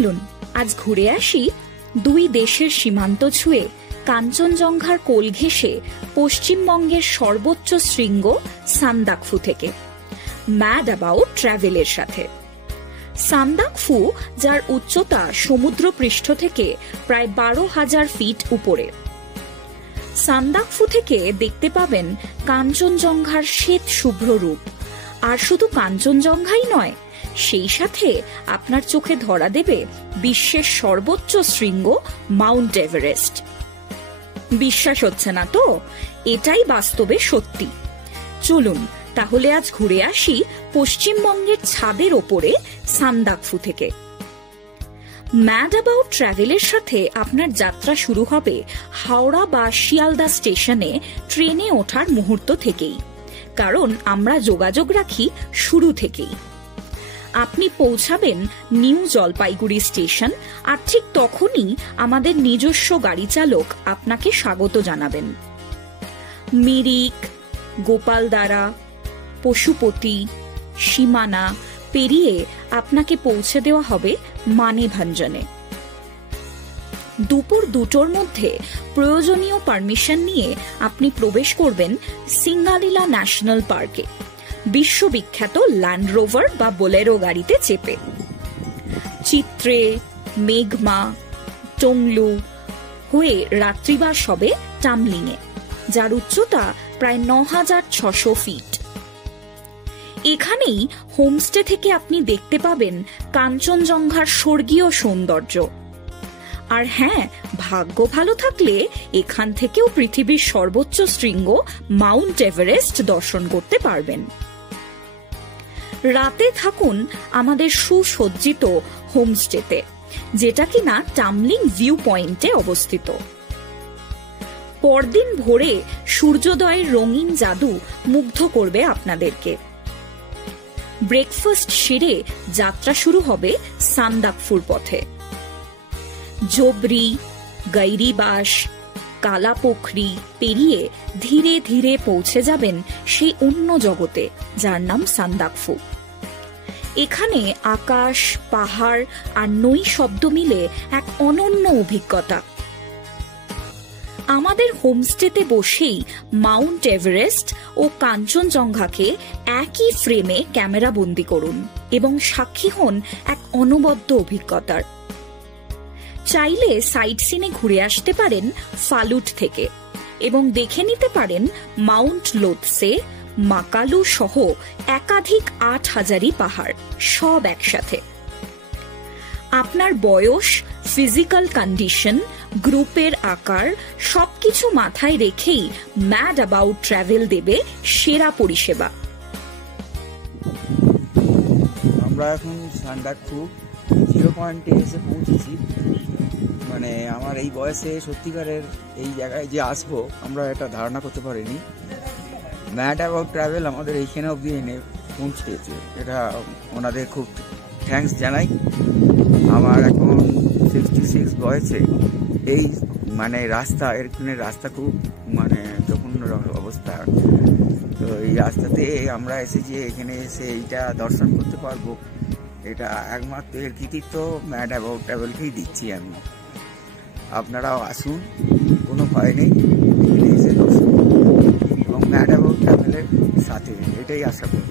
চলুন আজ ঘুরে আসি দুই দেশের সীমান্ত ছুঁয়ে কাঞ্চনজঙ্ঘার কোল ঘেঁষে পশ্চিমবঙ্গের সর্বোচ্চ শৃঙ্গ সান্দাকফু থেকে ম্যাড অ্যাবাউট ট্রাভেলের সাথে। সান্দাকফু, যার উচ্চতা সমুদ্রপৃষ্ঠ থেকে প্রায় 12,000 ফিট উপরে। সান্দাকফু থেকে দেখতে পাবেন কাঞ্চনজঙ্ঘার শ্বেত শুভ্র রূপ। আর শুধু কাঞ্চনজঙ্ঘাই নয়, সেই সাথে আপনার চোখে ধরা দেবে বিশ্বের সর্বোচ্চ শৃঙ্গ মাউন্ট এভারেস্ট। বিশ্বাস হচ্ছে না তো? এটাই বাস্তবে সত্যি। চলুন তাহলে আজ ঘুরে আসি পশ্চিমবঙ্গের ছাদের ওপরে সান্দাকফু থেকে। ম্যাড অ্যাবাউট ট্রাভেলের সাথে আপনার যাত্রা শুরু হবে হাওড়া বা শিয়ালদা স্টেশনে ট্রেনে ওঠার মুহূর্ত থেকেই, কারণ আমরা যোগাযোগ রাখি শুরু থেকেই। আপনি পৌঁছাবেন নিউ জলপাইগুড়ি স্টেশন, আর ঠিক তখনই আমাদের নিজস্ব গাড়ি চালক আপনাকে স্বাগত জানাবেন। মিরিক, গোপালদারা, পশুপতি, সীমানা পেরিয়ে আপনাকে পৌঁছে দেওয়া হবে মানেভঞ্জনে। দুপুর 2টোর মধ্যে প্রয়োজনীয় পারমিশন নিয়ে আপনি প্রবেশ করবেন সিঙ্গালিলা ন্যাশনাল পার্কে, বিশ্ববিখ্যাত ল্যান্ড রোভার বা বোলেরো গাড়িতে চেপে। চিত্রে, মেঘমা, টংলু হয়ে রাত্রিবাস হবে টামলিংয়ে, যার উচ্চতা প্রায় 9,600 ফিট। এখানেই হোমস্টে থেকে আপনি দেখতে পাবেন কাঞ্চনজঙ্ঘার স্বর্গীয় সৌন্দর্য। আর হ্যাঁ, ভাগ্য ভালো থাকলে এখান থেকেও পৃথিবীর সর্বোচ্চ শৃঙ্গ মাউন্ট এভারেস্ট দর্শন করতে পারবেন। রাতে থাকুন আমাদের সুসজ্জিত হোমস্টেতে, যেটা কিনা টামলিং ভিউ পয়েন্টে অবস্থিত। পরদিন ভোরে সূর্যোদয়ের রঙিন জাদু মুগ্ধ করবে আপনাদেরকে। ব্রেকফাস্ট সেরে যাত্রা শুরু হবে সান্দাকফুর পথে। জবরি, গৈরিবাস, কালাপোখরি পেরিয়ে ধীরে ধীরে পৌঁছে যাবেন সেই অন্য জগতে, যার নাম সান্দাকফু। এখানে আকাশ, পাহাড় আর নৈ শব্দ মিলে এক অনন্য অভিজ্ঞতা। আমাদের হোমস্টেতে বসেই মাউন্ট এভারেস্ট ও কাঞ্চনজঙ্ঘাকে একই ফ্রেমে ক্যামেরা বন্দী করুন এবং সাক্ষী হন এক অনবদ্য অভিজ্ঞতার। চাইলে সাইট সিনে ঘুরে আসতে পারেন ফালুট থেকে এবং দেখে নিতে পারেন মাউন্ট লোতসে, মাকালু সহ একাধিক 8,000 পাহাড়, সব একসাথে। আপনার বয়স, ফিজিক্যাল কন্ডিশন, গ্রুপের আকার সবকিছু মাথায় রেখেই ম্যাড অ্যাবাউট ট্রাভেল দেবে সেরা পরিষেবা। আমরা এখন সান্দাকফু 0 পয়েন্টে এসে পৌঁছেছি। মানে আমার এই বয়সে সত্যিকারের এই জায়গায় যে আসবো আমরা এটা ধারণা করতে পারিনি। ম্যাড অ্যাবাউট ট্রাভেল আমাদের এইখানে অবধি এনে পৌঁছেছে, এটা ওনাদের খুব থ্যাঙ্কস জানাই। আমার এখন 66 বয়সে এই মানে রাস্তা, এরকমের রাস্তা খুব মানে জঘন্য অবস্থা। তো এই রাস্তাতে আমরা এসেছি, এখানে এসে এইটা দর্শন করতে পারবো, এটা একমাত্র এর কৃতিত্ব ম্যাড অ্যাবাউট ট্রাভেলকেই দিচ্ছি আমি। আপনারাও আসুন, কোনো ভয় নেই, এখানে এসে দর্শন এবং ম্যাড অ্যাবাউট ট্রাভেলের সাথে, এটাই আশা করব।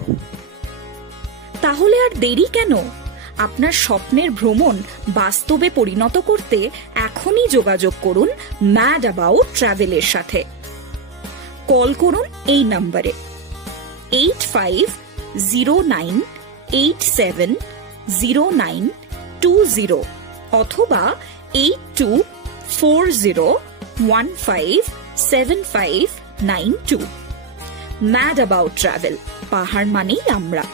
তাহলে আর দেরি কেন? আপনার স্বপ্নের ভ্রমণ বাস্তবে পরিণত করতে এখনই যোগাযোগ করুন ম্যাড অ্যাবাউট ট্রাভেলের সাথে। কল করুন এই নম্বরে 8509870920 অথবা 8240157592। ম্যাড অ্যাবাউট ট্রাভেল, পাহাড় মানেই আমরা।